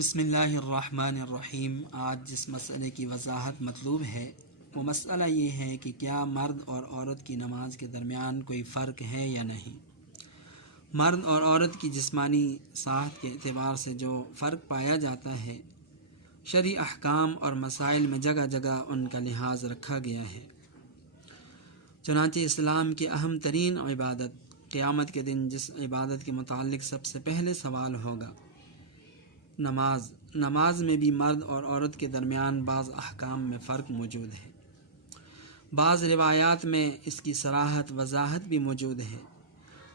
بسم اللہ الرحمن الرحیم۔ آج جس مسئلے کی وضاحت مطلوب ہے وہ مسئلہ یہ ہے کہ کیا مرد اور عورت کی نماز کے درمیان کوئی فرق ہے یا نہیں۔ مرد اور عورت کی جسمانی ساخت کے اعتبار سے جو فرق پایا جاتا ہے، شرعی احکام اور مسائل میں جگہ جگہ ان کا لحاظ رکھا گیا ہے۔ چنانچہ اسلام کی اہم ترین عبادت قیامت کے دن جس عبادت کے متعلق سب سے پہلے سوال ہوگا، نماز میں بھی مرد اور عورت کے درمیان بعض احکام میں فرق موجود ہے۔ بعض روایات میں اس کی صراحت وضاحت بھی موجود ہے،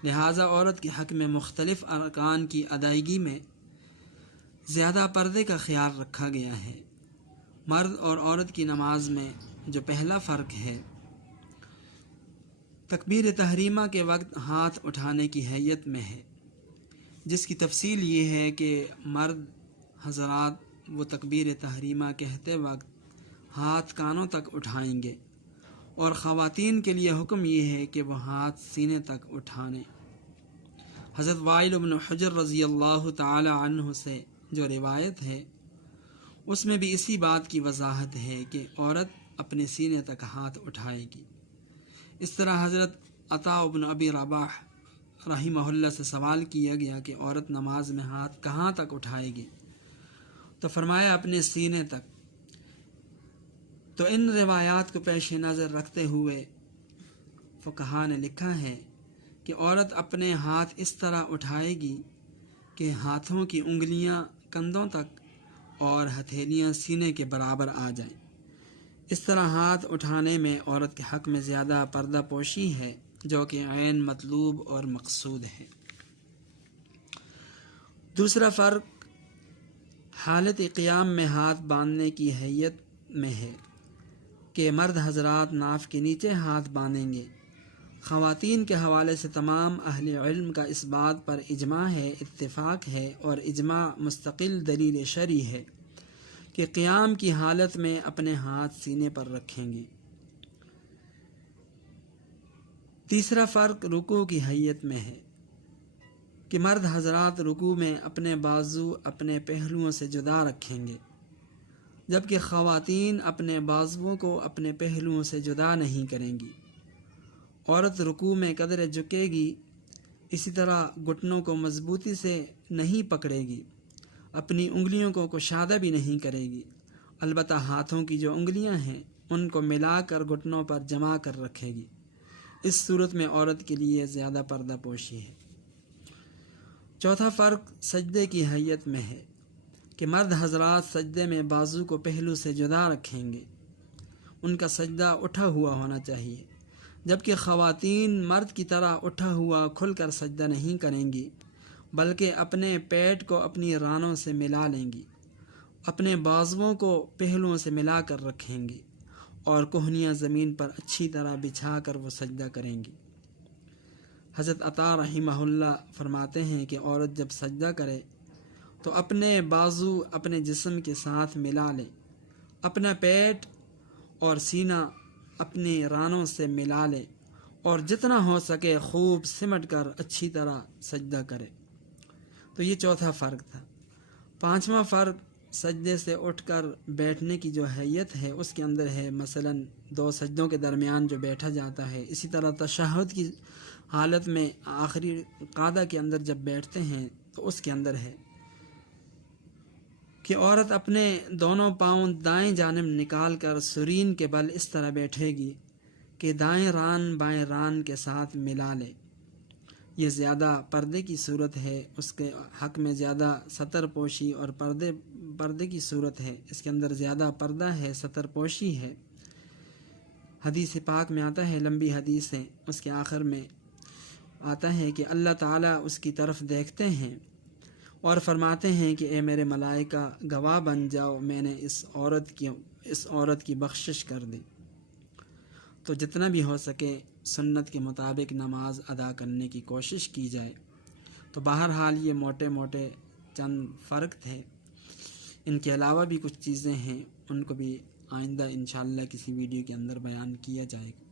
لہٰذا عورت کے حق میں مختلف ارکان کی ادائیگی میں زیادہ پردے کا خیال رکھا گیا ہے۔ مرد اور عورت کی نماز میں جو پہلا فرق ہے، تکبیر تحریمہ کے وقت ہاتھ اٹھانے کی حیت میں ہے، جس کی تفصیل یہ ہے کہ مرد حضرات وہ تکبیر تحریمہ کہتے وقت ہاتھ کانوں تک اٹھائیں گے، اور خواتین کے لیے حکم یہ ہے کہ وہ ہاتھ سینے تک اٹھانے۔ حضرت وائل بن حجر رضی اللہ تعالی عنہ سے جو روایت ہے، اس میں بھی اسی بات کی وضاحت ہے کہ عورت اپنے سینے تک ہاتھ اٹھائے گی۔ اس طرح حضرت عطاء بن ابی رباح رحمہ اللہ سے سوال کیا گیا کہ عورت نماز میں ہاتھ کہاں تک اٹھائے گی، تو فرمایا اپنے سینے تک۔ تو ان روایات کو پیش نظر رکھتے ہوئے فقہا نے لکھا ہے کہ عورت اپنے ہاتھ اس طرح اٹھائے گی کہ ہاتھوں کی انگلیاں کندھوں تک اور ہتھیلیاں سینے کے برابر آ جائیں۔ اس طرح ہاتھ اٹھانے میں عورت کے حق میں زیادہ پردہ پوشی ہے، جو کہ عین مطلوب اور مقصود ہے۔ دوسرا فرق حالت قیام میں ہاتھ باندھنے کی حیت میں ہے کہ مرد حضرات ناف کے نیچے ہاتھ باندھیں گے۔ خواتین کے حوالے سے تمام اہل علم کا اس بات پر اجماع ہے، اتفاق ہے، اور اجماع مستقل دلیل شرعی ہے کہ قیام کی حالت میں اپنے ہاتھ سینے پر رکھیں گے۔ تیسرا فرق رکوع کی حیت میں ہے کہ مرد حضرات رکوع میں اپنے بازو اپنے پہلوؤں سے جدا رکھیں گے، جبکہ خواتین اپنے بازوؤں کو اپنے پہلوؤں سے جدا نہیں کریں گی۔ عورت رکوع میں قدرے جھکے گی، اسی طرح گھٹنوں کو مضبوطی سے نہیں پکڑے گی، اپنی انگلیوں کو کشادہ بھی نہیں کرے گی، البتہ ہاتھوں کی جو انگلیاں ہیں ان کو ملا کر گھٹنوں پر جما کر رکھے گی۔ اس صورت میں عورت کے لیے زیادہ پردہ پوشی ہے۔ چوتھا فرق سجدے کی حیت میں ہے کہ مرد حضرات سجدے میں بازو کو پہلو سے جدا رکھیں گے، ان کا سجدہ اٹھا ہوا ہونا چاہیے، جبکہ خواتین مرد کی طرح اٹھا ہوا کھل کر سجدہ نہیں کریں گی، بلکہ اپنے پیٹ کو اپنی رانوں سے ملا لیں گی، اپنے بازوؤں کو پہلوؤں سے ملا کر رکھیں گی، اور کوہنیاں زمین پر اچھی طرح بچھا کر وہ سجدہ کریں گی۔ حضرت عطا رحمہ اللہ فرماتے ہیں کہ عورت جب سجدہ کرے تو اپنے بازو اپنے جسم کے ساتھ ملا لے، اپنا پیٹ اور سینہ اپنی رانوں سے ملا لے، اور جتنا ہو سکے خوب سمٹ کر اچھی طرح سجدہ کرے۔ تو یہ چوتھا فرق تھا۔ پانچواں فرق سجدے سے اٹھ کر بیٹھنے کی جو حیت ہے اس کے اندر ہے، مثلا دو سجدوں کے درمیان جو بیٹھا جاتا ہے، اسی طرح تشہد کی حالت میں آخری قعدہ کے اندر جب بیٹھتے ہیں تو اس کے اندر ہے کہ عورت اپنے دونوں پاؤں دائیں جانب نکال کر سرین کے بل اس طرح بیٹھے گی کہ دائیں ران بائیں ران کے ساتھ ملا لے۔ یہ زیادہ پردے کی صورت ہے، اس کے حق میں زیادہ ستر پوشی اور پردے کی صورت ہے، اس کے اندر زیادہ پردہ ہے، ستر پوشی ہے۔ حدیث پاک میں آتا ہے، لمبی حدیث ہے، اس کے آخر میں آتا ہے کہ اللہ تعالیٰ اس کی طرف دیکھتے ہیں اور فرماتے ہیں کہ اے میرے ملائکہ گواہ بن جاؤ، میں نے اس عورت کی بخشش کر دی۔ تو جتنا بھی ہو سکے سنت کے مطابق نماز ادا کرنے کی کوشش کی جائے۔ تو بہرحال یہ موٹے موٹے چند فرق تھے، ان کے علاوہ بھی کچھ چیزیں ہیں، ان کو بھی آئندہ انشاءاللہ کسی ویڈیو کے اندر بیان کیا جائے گا۔